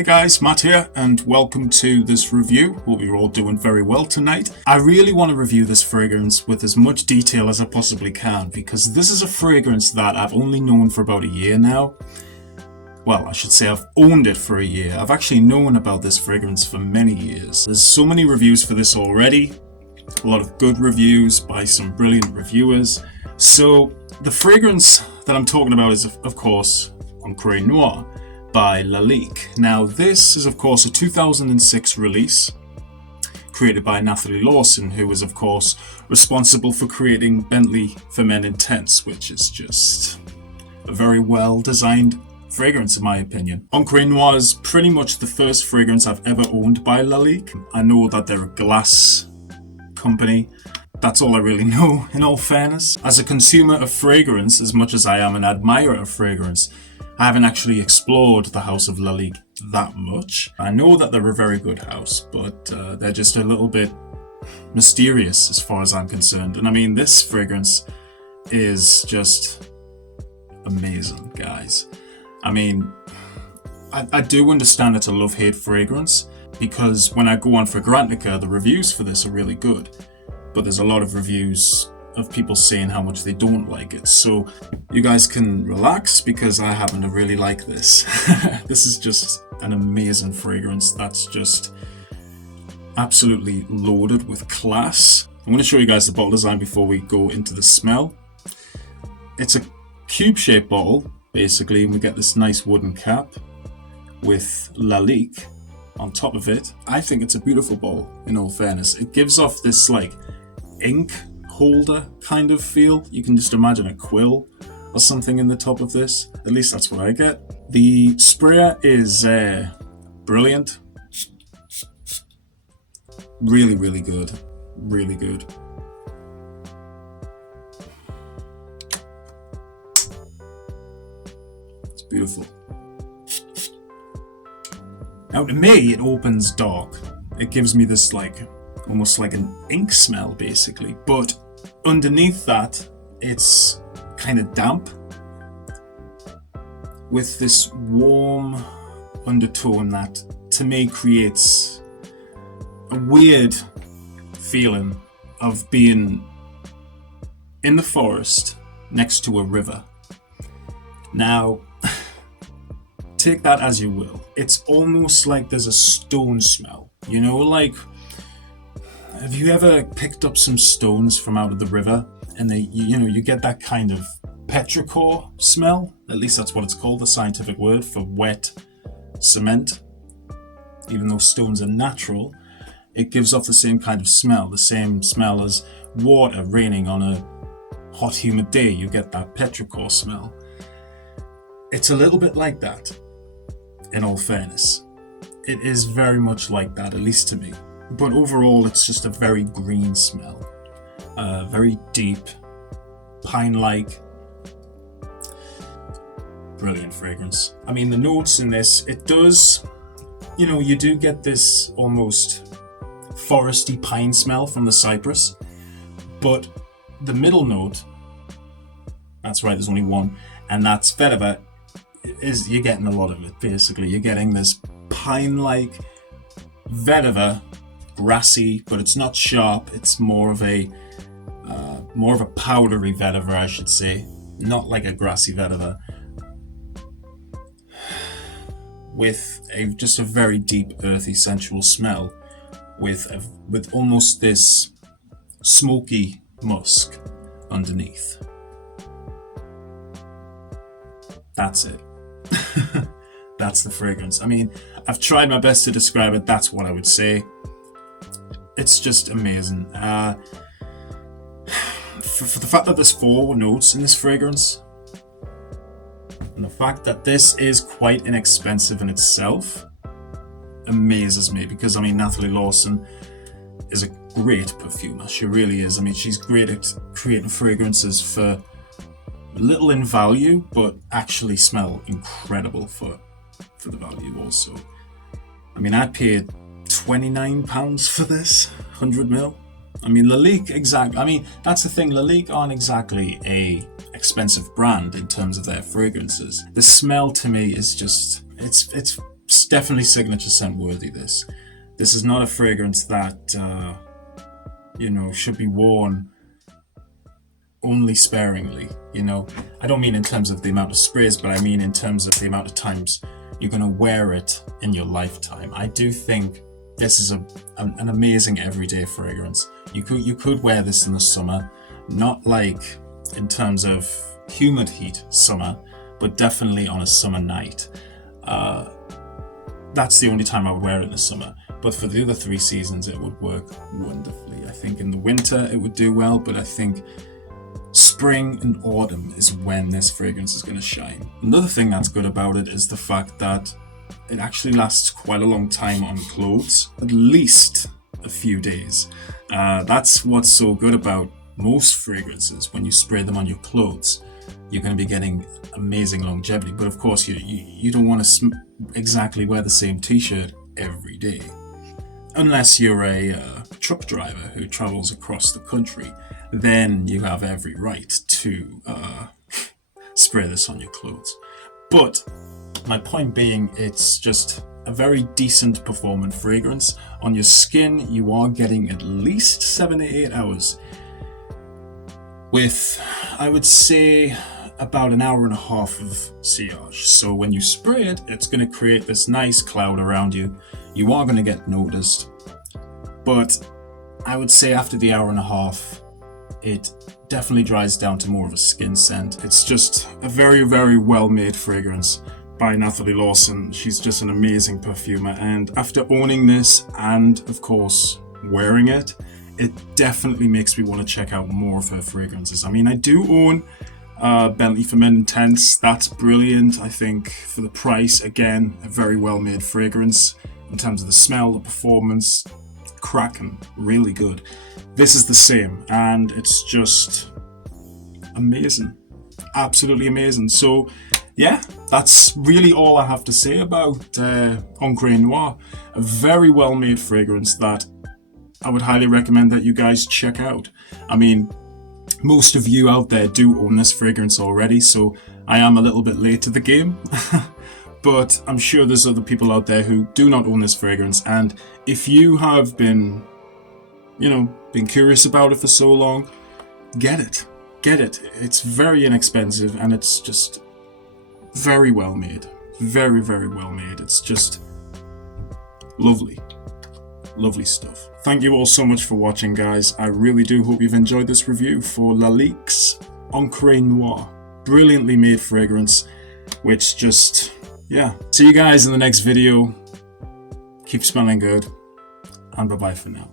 Hey guys, Matt here, and welcome to this review. Hope you're all doing very well tonight. I really want to review this fragrance with as much detail as I possibly can, because this is a fragrance that I've only known for about a year now. Well, I should say I've owned it for a year. I've actually known about this fragrance for many years. There's so many reviews for this already, a lot of good reviews by some brilliant reviewers. So the fragrance that I'm talking about is, of course, Encre Noire by Lalique. Now, this is, of course, a 2006 release created by Natalie Lawson, who was, of course, responsible for creating Bentley for Men Intense, which is just a very well-designed fragrance, in my opinion. Encre Noire is pretty much the first fragrance I've ever owned by Lalique. I know that they're a glass company. That's all I really know, in all fairness. As a consumer of fragrance, as much as I am an admirer of fragrance, I haven't actually explored the house of Lalique that much. I know that they're a very good house, but they're just a little bit mysterious as far as I'm concerned. And I mean, this fragrance is just amazing, guys. I mean, I do understand it's a love-hate fragrance, because when I go on Fragrantica, the reviews for this are really good. But there's a lot of reviews of people saying how much they don't like it. So you guys can relax, because I happen to really like this. This is just an amazing fragrance that's just absolutely loaded with class. I'm going to show you guys the bottle design before we go into the smell. It's a cube-shaped bottle, basically, and we get this nice wooden cap with Lalique on top of it. I think it's a beautiful bottle, in all fairness. It gives off this like ink holder kind of feel. You can just imagine a quill or something in the top of this. At least that's what I get. The sprayer is brilliant. Really, really good. Really good. It's beautiful. Now, to me, it opens dark. It gives me this like almost like an ink smell, basically. But underneath that, it's kind of damp with this warm undertone that, to me, creates a weird feeling of being in the forest next to a river. Now, take that as you will. It's almost like there's a stone smell. You know, like, have you ever picked up some stones from out of the river and you get that kind of petrichor smell? At least that's what it's called, the scientific word for wet cement. Even though stones are natural, it gives off the same kind of smell, the same smell as water raining on a hot, humid day. You get that petrichor smell. It's a little bit like that, in all fairness. It is very much like that, at least to me. But overall, it's just a very green smell. Very deep, pine-like. Brilliant fragrance. I mean, the notes in this, it does, you do get this almost foresty pine smell from the cypress. But the middle note, that's right, there's only one, and that's vetiver, you're getting a lot of it, basically. You're getting this pine-like vetiver, grassy, but it's not sharp. It's more of a powdery vetiver, I should say, not like a grassy vetiver, with just a very deep, earthy, sensual smell, with almost this smoky musk underneath. That's it. That's the fragrance. I mean, I've tried my best to describe it. That's what I would say. It's just amazing. For the fact that there's 4 notes in this fragrance, and the fact that this is quite inexpensive in itself, amazes me, because I mean, Natalie Lawson is a great perfumer. She really is. I mean, she's great at creating fragrances for little in value, but actually smell incredible for the value also. I mean, I paid £29 for this 100ml. I mean, Lalique, that's the thing. Lalique aren't exactly a expensive brand in terms of their fragrances. The smell to me is just, it's It's definitely signature scent worthy, this. This is not a fragrance that, you know, should be worn only sparingly, you know. I don't mean in terms of the amount of sprays, but I mean in terms of the amount of times you're going to wear it in your lifetime. I do think this is an amazing everyday fragrance. You could wear this in the summer, not like in terms of humid heat summer, but definitely on a summer night. That's the only time I would wear it in the summer. But for the other 3 seasons, it would work wonderfully. I think in the winter it would do well, but I think spring and autumn is when this fragrance is going to shine. Another thing that's good about it is the fact that it actually lasts quite a long time on clothes, at least a few days. That's what's so good about most fragrances. When you spray them on your clothes, you're going to be getting amazing longevity. But of course, you don't want to exactly wear the same t-shirt every day. Unless you're a truck driver who travels across the country, then you have every right to spray this on your clothes. But my point being, it's just a very decent performant fragrance. On your skin, you are getting at least 7 to 8 hours with, I would say, about an hour and a half of sillage. So when you spray it, it's going to create this nice cloud around you. You are going to get noticed, but I would say after the hour and a half, it definitely dries down to more of a skin scent. It's just a very, very well-made fragrance by Nathalie Lawson. She's just an amazing perfumer, and after owning this and of course wearing it, it definitely makes me want to check out more of her fragrances. I mean, I do own Bentley for Men Intense. That's brilliant. I think for the price, again, a very well-made fragrance in terms of the smell, the performance, cracking, really good. This is the same, and it's just amazing, absolutely amazing. So yeah, that's really all I have to say about Encre Noire. A very well-made fragrance that I would highly recommend that you guys check out. I mean, most of you out there do own this fragrance already, so I am a little bit late to the game. But I'm sure there's other people out there who do not own this fragrance, and if you have been, you know, been curious about it for so long, get it. Get it. It's very inexpensive, and it's just very well made. Very, very well made. It's just lovely. Lovely stuff. Thank you all so much for watching, guys. I really do hope you've enjoyed this review for Lalique's Encre Noire. Brilliantly made fragrance, which just, yeah. See you guys in the next video. Keep smelling good, and bye-bye for now.